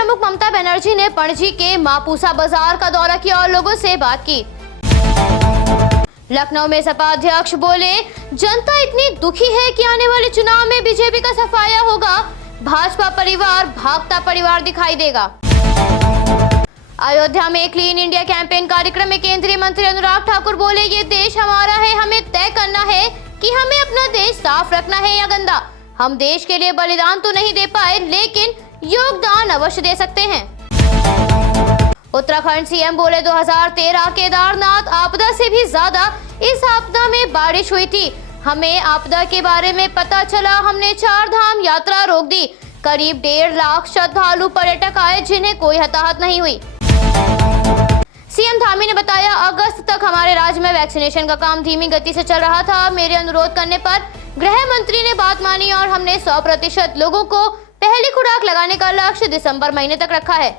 प्रमुख ममता बनर्जी ने पणजी के मापुसा बाजार का दौरा किया और लोगों से बात की। लखनऊ में सपा अध्यक्ष बोले, जनता इतनी दुखी है कि आने वाले चुनाव में बीजेपी का सफाया होगा, भाजपा परिवार भागता परिवार दिखाई देगा। अयोध्या में क्लीन इंडिया कैंपेन कार्यक्रम में केंद्रीय मंत्री अनुराग ठाकुर बोले, ये देश हमारा है, हमें तय करना है कि हमें अपना देश साफ रखना है या गंदा। हम देश के लिए बलिदान तो नहीं दे पाए, लेकिन योगदान अवश्य दे सकते हैं। उत्तराखंड सीएम बोले, 2013 केदारनाथ आपदा से भी ज्यादा इस आपदा में बारिश हुई थी। हमें आपदा के बारे में पता चला, हमने 4 धाम यात्रा रोक दी। करीब 1.5 लाख श्रद्धालु पर्यटक आए, जिन्हें कोई हताहत नहीं हुई। सीएम धामी ने बताया, अगस्त तक हमारे राज्य में वैक्सीनेशन का काम धीमी गति से चल रहा था। मेरे अनुरोध करने पर गृह मंत्री ने बात मानी और हमने 100% लोगों को पहली खुराक लगाने का लक्ष्य दिसंबर महीने तक रखा है।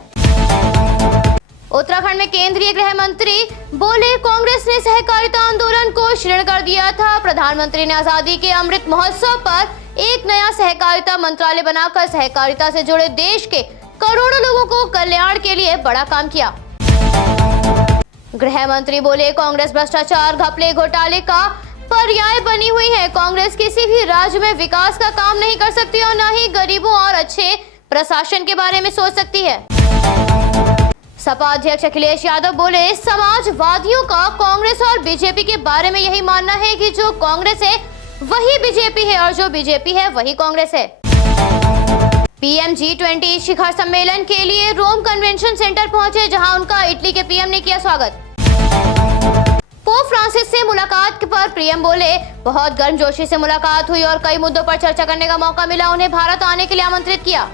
उत्तराखंड में केंद्रीय गृह मंत्री बोले, कांग्रेस ने सहकारिता आंदोलन को क्षीण कर दिया था। प्रधानमंत्री ने आजादी के अमृत महोत्सव पर एक नया सहकारिता मंत्रालय बनाकर सहकारिता से जुड़े देश के करोड़ों लोगों को कल्याण के लिए बड़ा काम किया। गृह मंत्री बोले, कांग्रेस भ्रष्टाचार घपले घोटाले का पर्याय बनी हुई है। कांग्रेस किसी भी राज्य में विकास का काम नहीं कर सकती और न ही गरीबों और अच्छे प्रशासन के बारे में सोच सकती है। सपा अध्यक्ष अखिलेश यादव बोले, समाजवादियों का कांग्रेस और बीजेपी के बारे में यही मानना है कि जो कांग्रेस है वही बीजेपी है और जो बीजेपी है वही कांग्रेस है। पीएम G20 शिखर सम्मेलन के लिए रोम कन्वेंशन सेंटर पहुंचे, जहां उनका इटली के पीएम ने किया स्वागत। पोप फ्रांसिस से मुलाकात पर पीएम बोले, बहुत गर्मजोशी से मुलाकात हुई और कई मुद्दों पर चर्चा करने का मौका मिला। उन्हें भारत आने के लिए आमंत्रित किया।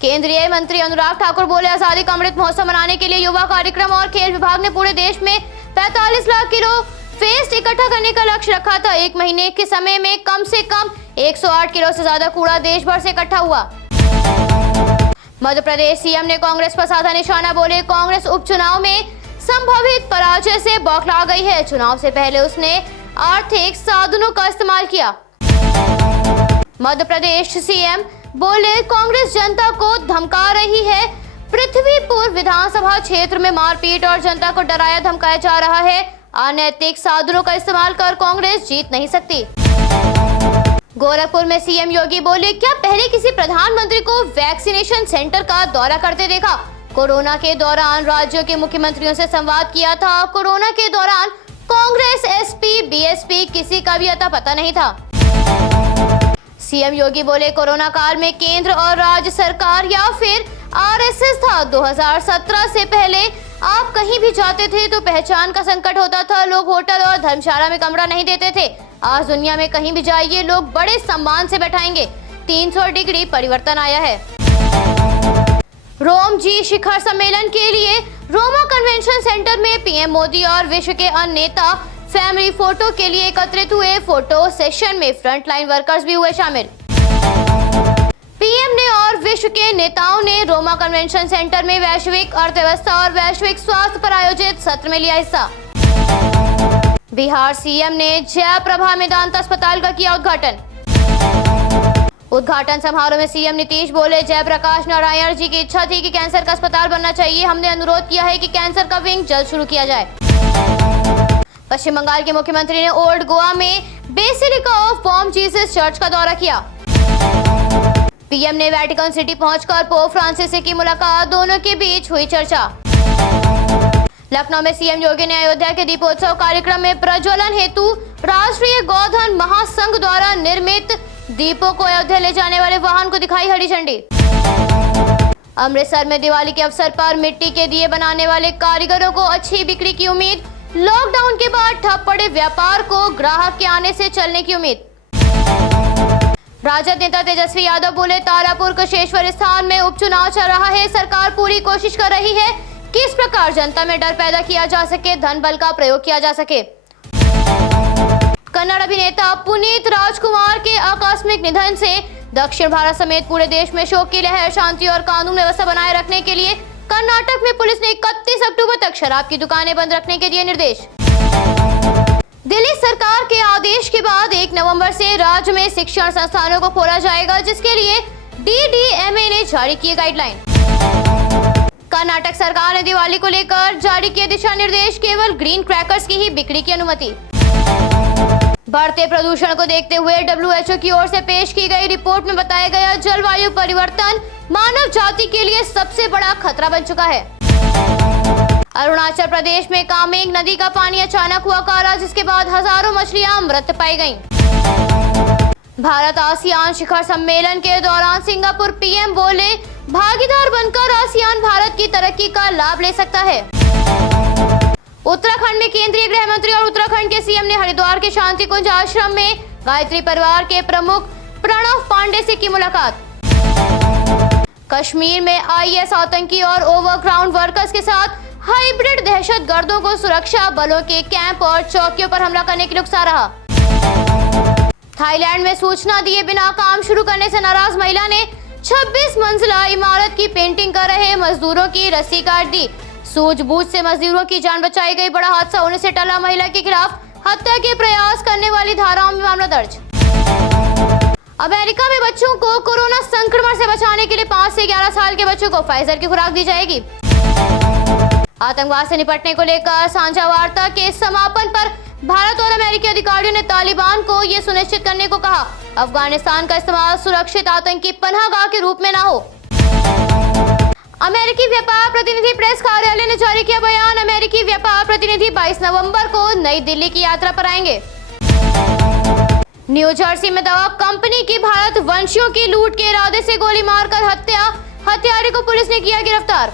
केंद्रीय मंत्री अनुराग ठाकुर बोले, आजादी का अमृत महोत्सव मनाने के लिए युवा कार्यक्रम और खेल विभाग ने पूरे देश में 45 लाख किलो वेस्ट इकट्ठा करने का लक्ष्य रखा था। 1 महीने के समय में कम से कम 108 किलो से ज्यादा कूड़ा देश भर से इकट्ठा हुआ। मध्य प्रदेश सीएम ने कांग्रेस पर साधा निशाना, बोले, कांग्रेस उपचुनाव में संभावित पराजय से बौखला गई है। चुनाव से पहले उसने आर्थिक साधनों का इस्तेमाल किया। मध्य प्रदेश सीएम बोले, कांग्रेस जनता को धमका रही है। पृथ्वीपुर विधानसभा क्षेत्र में मारपीट और जनता को डराया धमकाया जा रहा है। अनैतिक साधनों का इस्तेमाल कर कांग्रेस जीत नहीं सकती। गोरखपुर में सीएम योगी बोले, क्या पहले किसी प्रधानमंत्री को वैक्सीनेशन सेंटर का दौरा करते देखा? कोरोना के दौरान राज्यों के मुख्यमंत्रियों से संवाद किया था। कोरोना के दौरान कांग्रेस एसपी बीएसपी किसी का भी अता पता नहीं था। सीएम योगी बोले, कोरोना काल में केंद्र और राज्य सरकार या फिर आरएसएस था। 2017 से पहले आप कहीं भी जाते थे तो पहचान का संकट होता था। लोग होटल और धर्मशाला में कमरा नहीं देते थे। आज दुनिया में कहीं भी जाइए, लोग बड़े सम्मान से बैठाएंगे। 300 डिग्री परिवर्तन आया है। रोम जी शिखर सम्मेलन के लिए रोमा कन्वेंशन सेंटर में पीएम मोदी और विश्व के अन्य नेता फैमिली फोटो के लिए एकत्रित हुए। फोटो सेशन में फ्रंटलाइन वर्कर्स भी हुए शामिल। पीएम ने और विश्व के नेताओं ने रोमा कन्वेंशन सेंटर में वैश्विक अर्थव्यवस्था और वैश्विक स्वास्थ्य पर आयोजित सत्र में लिया हिस्सा। बिहार सीएम ने जयप्रभा मेदांता अस्पताल का किया उद्घाटन समारोह में सीएम नीतीश बोले, जयप्रकाश नारायण जी की इच्छा थी कि कैंसर का अस्पताल बनना चाहिए। हमने अनुरोध किया है कि कैंसर का विंग जल्द शुरू किया जाए। पश्चिम बंगाल के मुख्यमंत्री ने ओल्ड गोवा में basilica of Bom Jesus church का दौरा किया। पीएम ने वेटिकन सिटी पहुंचकर पोप फ्रांसिस से की मुलाकात। दोनों के बीच हुई चर्चा। लखनऊ में सीएम योगी ने अयोध्या के दीपोत्सव कार्यक्रम में प्रज्वलन हेतु राष्ट्रीय गौधन महासंघ द्वारा निर्मित दीपों को अयोध्या ले जाने वाले वाहन को दिखाई हरी झंडी। अमृतसर में दिवाली के अवसर पर मिट्टी के दिए बनाने वाले कारीगरों को अच्छी बिक्री की उम्मीद। लॉकडाउन के बाद ठप पड़े व्यापार को ग्राहक के आने से चलने की उम्मीद। राजद नेता तेजस्वी यादव बोले, तारापुर कुशेश्वर स्थान में उपचुनाव चल रहा है। सरकार पूरी कोशिश कर रही है कि इस प्रकार जनता में डर पैदा किया जा सके, धन बल का प्रयोग किया जा सके। कन्नड़ अभिनेता पुनीत राजकुमार के आकस्मिक निधन से दक्षिण भारत समेत पूरे देश में शोक की लहर। शांति और कानून व्यवस्था बनाए रखने के लिए कर्नाटक में पुलिस ने 31 अक्टूबर तक शराब की दुकानें बंद रखने के दिए निर्देश। दिल्ली सरकार के आदेश के बाद 1 नवंबर से राज्य में शिक्षण संस्थानों को खोला जाएगा, जिसके लिए DDMA ने जारी किए गाइडलाइन। कर्नाटक सरकार ने दिवाली को लेकर जारी किए दिशा निर्देश, केवल ग्रीन क्रैकर्स की ही बिक्री की अनुमति। बढ़ते प्रदूषण को देखते हुए WHO की ओर से पेश की गई रिपोर्ट में बताया गया जलवायु परिवर्तन मानव जाति के लिए सबसे बड़ा खतरा बन चुका है। अरुणाचल प्रदेश में कामेंग नदी का पानी अचानक हुआ काला, जिसके बाद हजारों मछलियां मृत पाई गईं। भारत आसियान शिखर सम्मेलन के दौरान सिंगापुर PM बोले, भागीदार बनकर आसियान भारत की तरक्की का लाभ ले सकता है। उत्तराखंड में केंद्रीय गृह मंत्री और उत्तराखंड के CM ने हरिद्वार के शांति कुंज आश्रम में गायत्री परिवार के प्रमुख प्रणव पांडे से की मुलाकात। कश्मीर में IS आतंकी और ओवरग्राउंड वर्कर्स के साथ हाइब्रिड दहशतगर्दों को सुरक्षा बलों के कैंप और चौकियों पर हमला करने के लिए उकसा रहा। थाईलैंड में सूचना दिए बिना काम शुरू करने से नाराज महिला ने 26 मंजिला इमारत की पेंटिंग कर रहे मजदूरों की रस्सी काट दी। सूझबूझ से मजदूरों की जान बचाई गई, बड़ा हादसा होने से टला। महिला के खिलाफ हत्या के प्रयास करने वाली धाराओं में मामला दर्ज। अमेरिका में बच्चों को कोरोना संक्रमण से बचाने के लिए 5 से 11 साल के बच्चों को फाइजर की खुराक दी जाएगी। आतंकवाद से निपटने को लेकर साझा वार्ता के समापन पर भारत और अमेरिकी अधिकारियों ने तालिबान को यह सुनिश्चित करने को कहा, अफगानिस्तान का इस्तेमाल सुरक्षित आतंकी पनाहगाह के रूप में न हो। अमेरिकी व्यापार प्रतिनिधि प्रेस कार्यालय ने जारी किया बयान, अमेरिकी व्यापार प्रतिनिधि 22 नवंबर को नई दिल्ली की यात्रा पर आएंगे। न्यू जर्सी में दवा कंपनी की भारत वंशियों की लूट के इरादे से गोली मारकर हत्या, हत्यारे को पुलिस ने किया गिरफ्तार।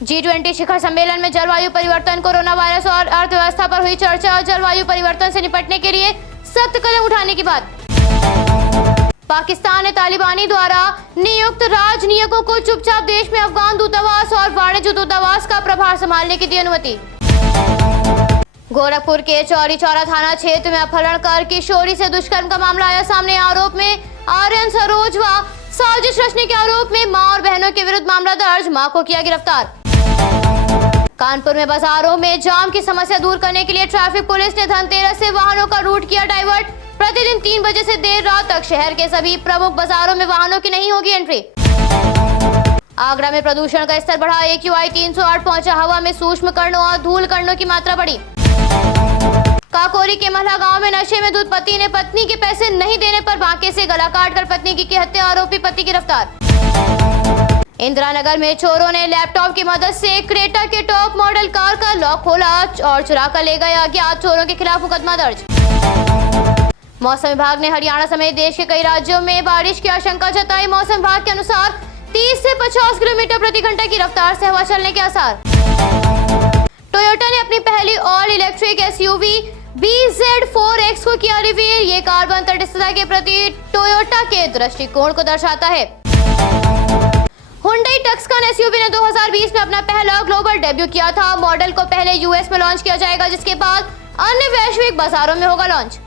G20 शिखर सम्मेलन में जलवायु परिवर्तन, कोरोना वायरस और अर्थव्यवस्था पर हुई चर्चा। जलवायु परिवर्तन से निपटने के लिए सख्त कदम उठाने की बात। पाकिस्तान ने तालिबानी द्वारा नियुक्त राजनयिकों को चुपचाप देश में अफगान दूतावास और वाणिज्य दूतावास का प्रभार संभालने की दी अनुमति। गोरखपुर के चौरी चौरा थाना क्षेत्र में अपहरण कर किशोरी से दुष्कर्म का मामला आया सामने। आरोप में आर्यन सरोज व साजिश रचने के आरोप में मां और बहनों के विरुद्ध मामला दर्ज, मां को किया गिरफ्तार। कानपुर में बाजारों में जाम की समस्या दूर करने के लिए ट्रैफिक पुलिस ने धनतेरस से वाहनों का रूट किया डाइवर्ट। प्रतिदिन 3 बजे से देर रात तक शहर के सभी प्रमुख बाजारों में वाहनों की नहीं होगी एंट्री। आगरा में प्रदूषण का स्तर बढ़ा, AQI 308 पहुंचा। हवा में सूक्ष्म कणों और धूल कणों की मात्रा बढ़ी। काकोरी के महला गांव में नशे में धुत पति ने पत्नी के पैसे नहीं देने पर बांके से गला काटकर पत्नी की हत्या, आरोपी पति गिरफ्तार। इंदिरा नगर में चोरों ने लैपटॉप की मदद से क्रेटा के टॉप मॉडल कार का लॉक खोला और चुरा कर ले गए। अज्ञात चोरों के खिलाफ मुकदमा दर्ज। मौसम विभाग ने हरियाणा समेत देश के कई राज्यों में बारिश की आशंका जताई। मौसम विभाग के अनुसार 30 से 50 किलोमीटर प्रति घंटे की रफ्तार से हवा चलने के आसार। टोयोटा ने अपनी पहली ऑल इलेक्ट्रिक SUV BZ4X को किया रिवील। ये कार्बन तटस्थता के प्रति टोयोटा के दृष्टिकोण को दर्शाता है। हुंडई टक्सन SUV ने 2020 में अपना पहला ग्लोबल डेब्यू किया था। मॉडल को पहले US में लॉन्च किया जाएगा, जिसके बाद अन्य वैश्विक बाजारों में होगा लॉन्च।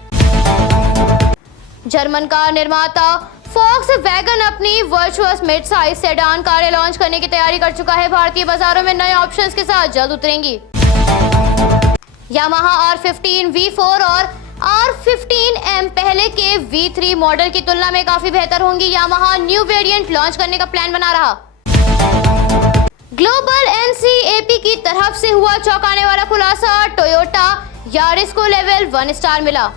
जर्मन कार निर्माता Volkswagen अपनी वर्चुअस मिड साइज सेडान कारें लॉन्च करने की तैयारी कर चुका है। भारतीय बाजारों में नए ऑप्शंस के साथ जल्द उतरेंगी। यामाहा R15 V4 और R15M पहले के V3 मॉडल की तुलना में काफी बेहतर होंगी। यामाहा न्यू वेरिएंट लॉन्च करने का प्लान बना रहा। ग्लोबल NCAP की तरफ से हुआ चौंकाने वाला खुलासा, टोयोटा यारिस को लेवल 1 स्टार मिला।